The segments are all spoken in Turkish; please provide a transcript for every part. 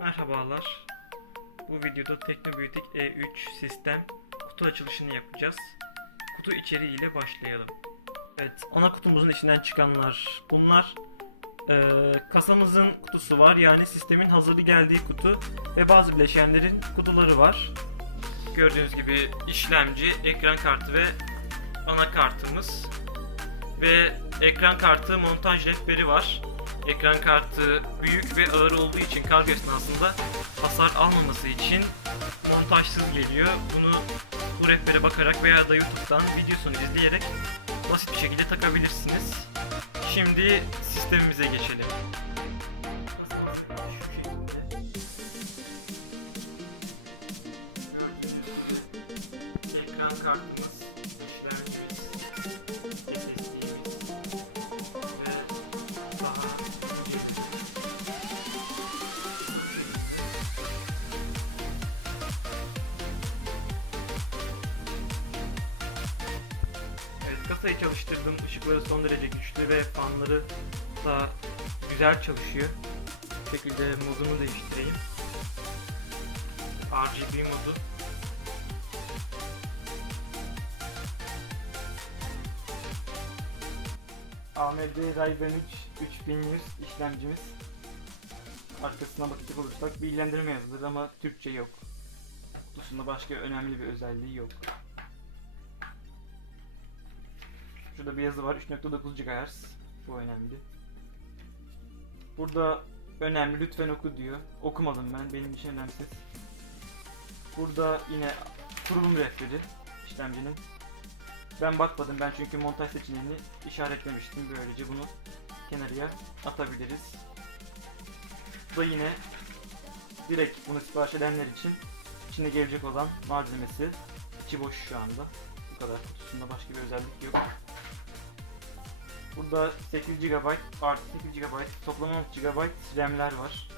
Merhabalar. Bu videoda Teknobüyütek E3 sistem kutu açılışını yapacağız. Kutu içeriği ile başlayalım. Evet, ana kutumuzun içinden çıkanlar bunlar. Ee, kasamızın kutusu var yani sistemin hazırlı geldiği kutu ve bazı bileşenlerin kutuları var. Gördüğünüz gibi işlemci, ekran kartı ve anakartımız ve ekran kartı montaj rehberi var. Ekran kartı büyük ve ağır olduğu için kargo esnasında hasar almaması için montajsız geliyor. Bunu bu rehbere bakarak veya da YouTube'dan videosunu izleyerek basit bir şekilde takabilirsiniz. Şimdi sistemimize geçelim. Ekran kartımız, kasayı çalıştırdım. Işıkları son derece güçlü ve fanları da güzel çalışıyor. Bu şekilde modunu değiştireyim. RGB modu. AMD Ryzen 3 3100 işlemcimiz. Arkasına bakacak olursak bilgilendirme yazılır ama Türkçe yok. Kutusunda başka önemli bir özelliği yok. Şurada bir yazı var 3.9 GHz. Bu önemli. Burada önemli lütfen oku diyor. Okumadım ben benim için önemsiz. Burada yine kurulum rehberi işlemcinin. Ben bakmadım ben çünkü montaj seçeneğini işaretlemiştim. Böylece bunu kenarıya atabiliriz. Bu da yine direkt bunu sipariş edenler için içinde gelecek olan malzemesi. İçi boş şu anda. Bu kadar kutusunda başka bir özellik yok. Burada 8 GB artı 8 GB toplam 16 GB RAM'ler var.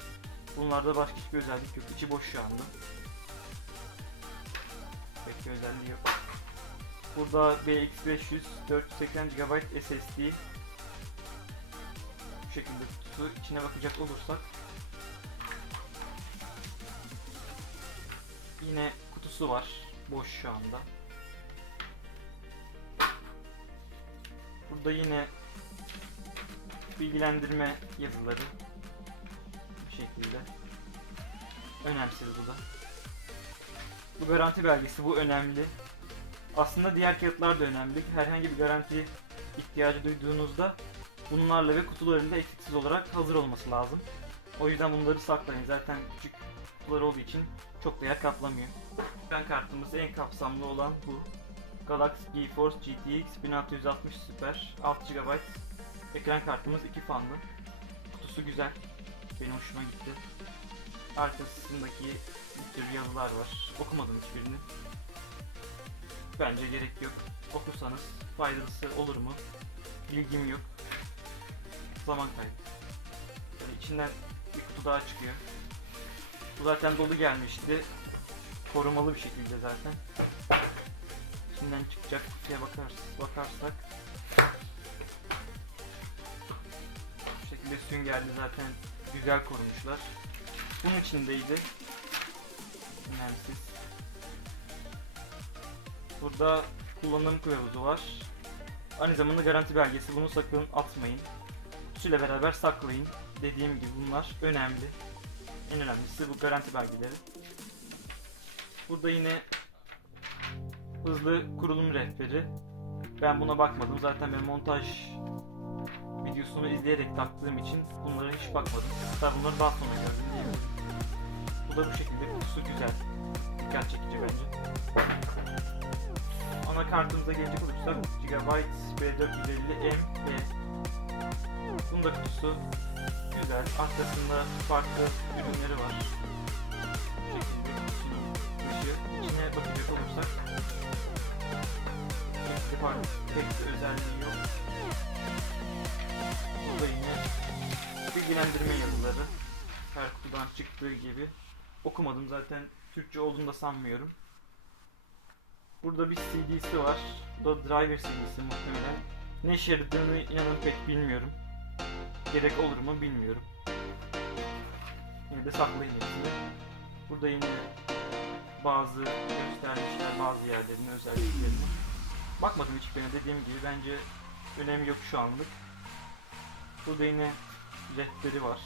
Bunlarda başka hiçbir özellik yok. İçi boş şu anda. Pek bir özelliği yok. Burada BX500 480 GB SSD bu şekilde kutusu içine bakacak olursak yine kutusu var boş şu anda burada yine bilgilendirme yazıları bu şekilde önemsiz bu da bu garanti belgesi bu önemli aslında diğer kağıtlar da önemli. Herhangi bir garanti ihtiyacı duyduğunuzda bunlarla ve kutularında eksiksiz olarak hazır olması lazım. O yüzden bunları saklayın. Zaten küçük kutular olduğu için çok da yer kaplamıyor. Ekran kartımız en kapsamlı olan bu. Galaxy GeForce GTX 1660 Super 6 GB ekran kartımız 2 fanlı. Kutusu güzel. Benim hoşuma gitti. Arkasındaki bir tür yazılar var. Okumadım hiçbirini. Bence gerek yok. Okursanız faydası olur mu? Bilgim yok. Zaman kaybı. Böyle içinden bir kutu daha çıkıyor. Bu zaten dolu gelmişti. Korumalı bir şekilde zaten. İçinden çıkacak kutuya bakars bakarsak. Şekilde süngerli zaten güzel korumuşlar. Bunun içindeydi. Önemsiz. Burada kullanım kılavuzu var. Aynı zamanda garanti belgesi. Bunu sakın atmayın. Kutusuyla beraber saklayın. Dediğim gibi bunlar önemli. En önemlisi bu garanti belgeleri. Burada yine hızlı kurulum rehberi. Ben buna bakmadım. Zaten ben montaj videosunu izleyerek taktığım için bunlara hiç bakmadım. Hatta bunları daha sonra gördüm değil? Bu da bu şekilde. Kutusu güzel. Dikkat çekici bence anakartımıza gelecek olursak GB B450M ve bunun da kutusu güzel. Arkasında farklı ürünleri var. Bu şekilde kutusunun dışı. İçine bakacak olursak de farklı pek de özelliği yok. Burada yine bilgilendirme yazıları. Her kutudan çıktığı gibi. Okumadım zaten Türkçe olduğunu da sanmıyorum. Burada bir CD'si var. Bu da driver CD'si muhtemelen. Ne yaradığını inanın pek bilmiyorum. Gerek olur mu bilmiyorum. Yani şekilde saklayın hepsini. Burada yine bazı göstermişler bazı yerlerin özelliklerini. Bakmadım hiçbirine dediğim gibi bence önemi yok şu anlık. Burada yine rehberi var.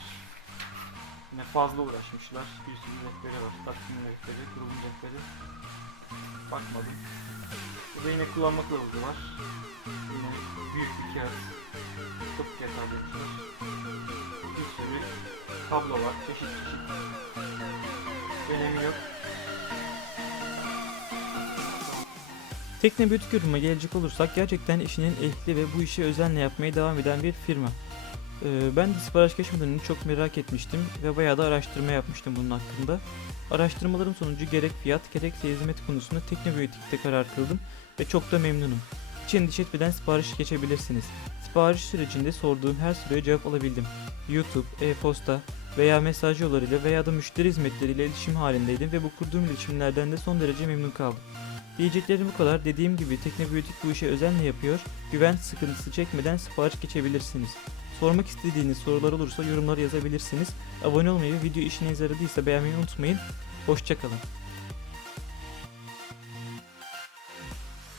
Yine fazla uğraşmışlar. Bir sürü rehberi var. Takvim rehberi, kurulum rehberi. Bakmadım. Burada yine kullanma kılavuzu var. Yine büyük bir kağıt. Çok kağıt almışlar. Bir sürü kablo var. Çeşit çeşit. Önemi yok. Teknobüyütük yoruma gelecek olursak gerçekten işinin ehli ve bu işi özenle yapmaya devam eden bir firma. Ee, ben de sipariş geçmeden çok merak etmiştim ve bayağı da araştırma yapmıştım bunun hakkında. Araştırmalarım sonucu gerek fiyat gerekse hizmet konusunda Teknobüyütük'te karar kıldım ve çok da memnunum. Hiç endişe etmeden sipariş geçebilirsiniz. Sipariş sürecinde sorduğum her soruya cevap alabildim. YouTube, e-posta veya mesaj yollarıyla veya da müşteri hizmetleriyle iletişim halindeydim ve bu kurduğum iletişimlerden de son derece memnun kaldım. Diyeceklerim bu kadar. Dediğim gibi Teknobüyütük bu işi özenle yapıyor. Güven sıkıntısı çekmeden sipariş geçebilirsiniz. Sormak istediğiniz sorular olursa yorumlara yazabilirsiniz. Abone olmayı video işine yaradıysa beğenmeyi unutmayın. Hoşçakalın.